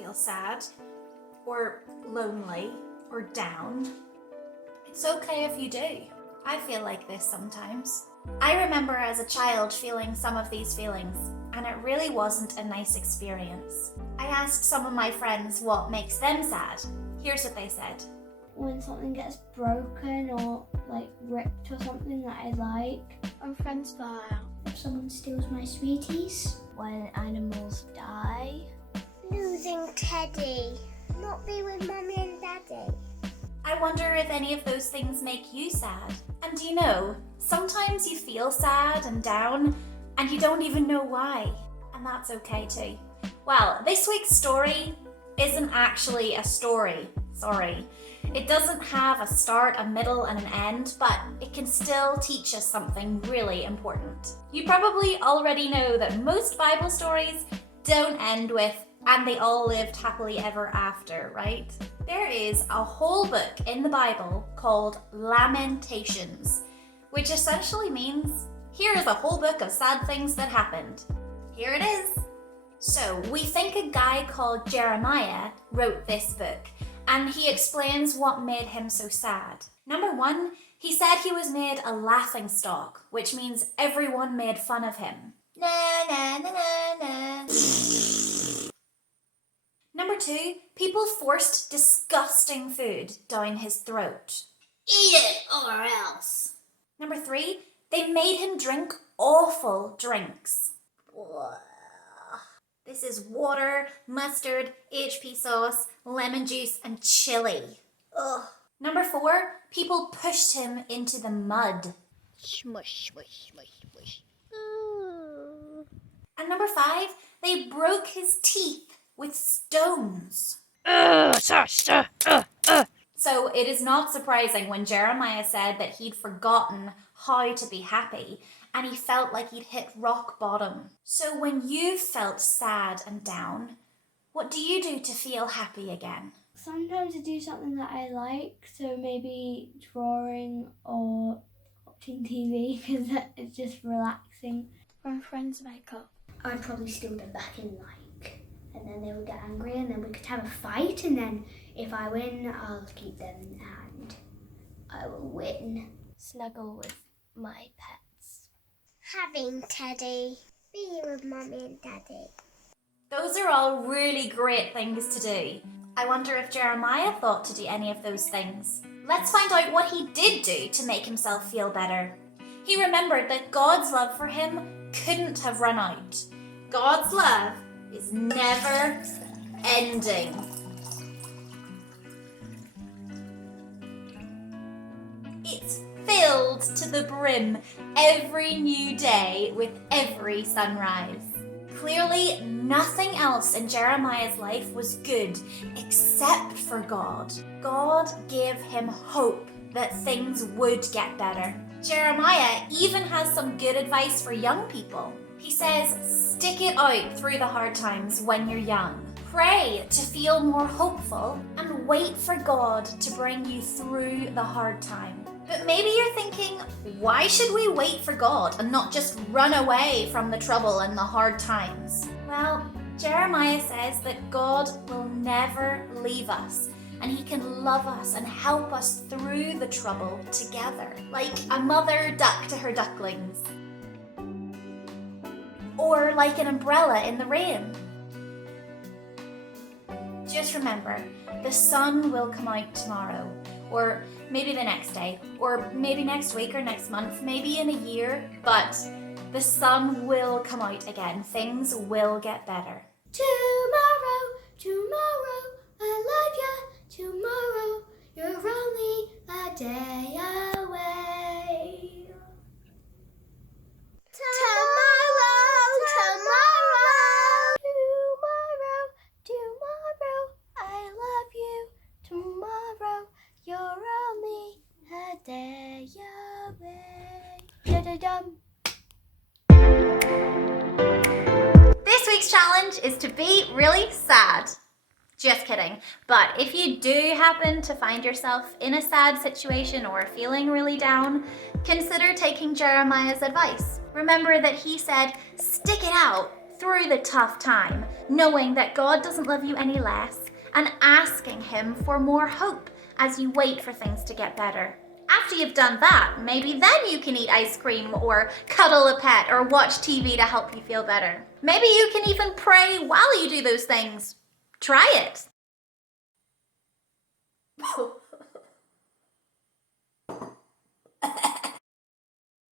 feel sad or lonely or down. It's okay if you do. I feel like this sometimes. I remember as a child feeling some of these feelings, and it really wasn't a nice experience. I asked some of my friends what makes them sad. Here's what they said. When something gets broken or like ripped or something that I like. When friends fall out. If someone steals my sweeties. When animals die. Losing Teddy. Not be with Mummy and Daddy. I wonder if any of those things make you sad. And do you know, sometimes you feel sad and down and you don't even know why. And that's okay too. Well, this week's story isn't actually a story. Sorry. It doesn't have a start, a middle, and an end, but it can still teach us something really important. You probably already know that most Bible stories don't end with, and they all lived happily ever after, right? There is a whole book in the Bible called Lamentations, which essentially means, here is a whole book of sad things that happened. Here it is. So, we think a guy called Jeremiah wrote this book, and he explains what made him so sad. Number one, he said he was made a laughing stock, which means everyone made fun of him. Na na na na na. Number two, people forced disgusting food down his throat. Eat it or else. Number three, they made him drink awful drinks. This is water, mustard, HP sauce, lemon juice, and chili. Ugh. Number four, people pushed him into the mud. Smush, smush, smush, smush. And number five, they broke his teeth with stones. So it is not surprising when Jeremiah said that he'd forgotten how to be happy and he felt like he'd hit rock bottom. So when you felt sad and down, what do you do to feel happy again? Sometimes I do something that I like, so maybe drawing or watching TV because it's just relaxing. When friends make up. I'd probably steal them back in like, and then they would get angry and then we could have a fight, and then if I win, I'll keep them and I will win. Snuggle with my pets. Having Teddy. Being with Mummy and Daddy. Those are all really great things to do. I wonder if Jeremiah thought to do any of those things. Let's find out what he did do to make himself feel better. He remembered that God's love for him couldn't have run out. God's love is never ending. It's filled to the brim every new day with every sunrise. Clearly, nothing else in Jeremiah's life was good except for God. God gave him hope that things would get better. Jeremiah even has some good advice for young people. He says, stick it out through the hard times when you're young. Pray to feel more hopeful and wait for God to bring you through the hard time. But maybe you're thinking, why should we wait for God and not just run away from the trouble and the hard times? Well, Jeremiah says that God will never leave us, and he can love us and help us through the trouble together, like a mother duck to her ducklings, or like an umbrella in the rain. Just remember, the sun will come out tomorrow, or maybe the next day, or maybe next week or next month, maybe in a year, but the sun will come out again. Things will get better. Tomorrow, tomorrow, I love you. Tomorrow, you're only a day away. Tomorrow, I love you. Tomorrow, you're only a day away. Da-da-dum. This week's challenge is to be really sad. Just kidding. But if you do happen to find yourself in a sad situation or feeling really down, consider taking Jeremiah's advice. Remember that he said, stick it out through the tough time, knowing that God doesn't love you any less, and asking Him for more hope as you wait for things to get better. After you've done that, maybe then you can eat ice cream or cuddle a pet or watch TV to help you feel better. Maybe you can even pray while you do those things. Try it.